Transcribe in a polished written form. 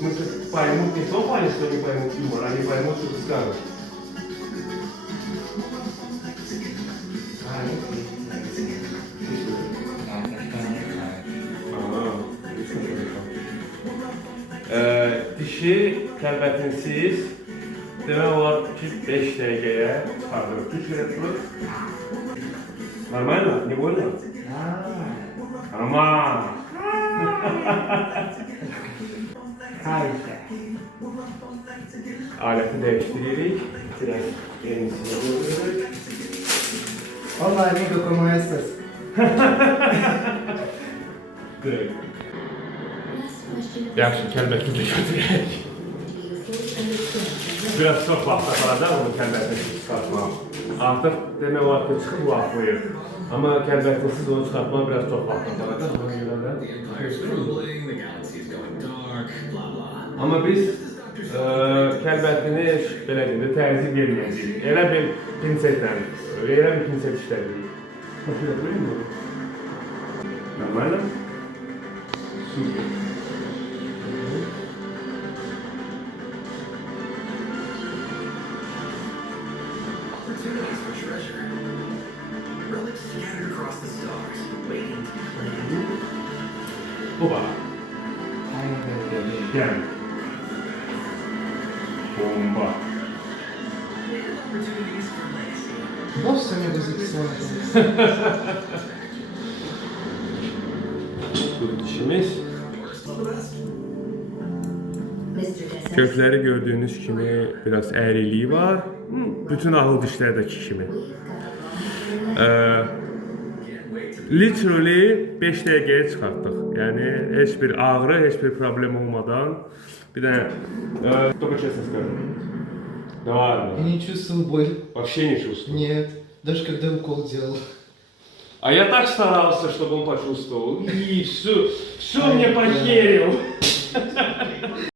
смысле, поймут не в том плане, что они поймут юмор, они поймут, что ты скажешь. Dişi kəlbətinsiz demək olar ki 5 dəqiqəyə çıxardırıq. Düşürək. Нормально? Не больно? Ama. Harika. Aleti değiştiririk. Biraz yenisini koyuyoruz. Olá, amigo, como estás? Direkt. Yaxşı, kəlbətini də götürək. Biraz çox vaxt aparacaq bunu kəlbətini çıxartmaq. Artıq demək olar ki çıxıb vaxtlayır. Amma kəlbətinsiz onu çıxartmaq biraz çox vaxt aparacaq. Ona görə də. Amma biz kəlbətini belə deyim də təzyiq verməyəcəyik. Elə bir pinsetlə, elə bir pinset işlədirik. Başlayalım, değil mi? Normalno? Super. Opportunities for treasure. Relics scattered across the stars, waiting to be claimed. Oba. Aynen öyle. Gel. Bomba. And opportunities for legacy. Nossa, meu Deus do céu. Bu dişimiz. All the best. Kökləri gördüyünüz kimi biraz əyriliyi var. Bütün ağıl dişlərdəki kimi. Literally 5 dəqiqəyə çıxartdıq. Yəni heç bir ağrı, heç bir problem olmadan. Bir də только честно скажу. Да ладно. Я не чувствовал боль. Вообще не чувствую. Нет, даже когда укол делал. А я так старался, чтобы он почувствовал. И все мне поверил.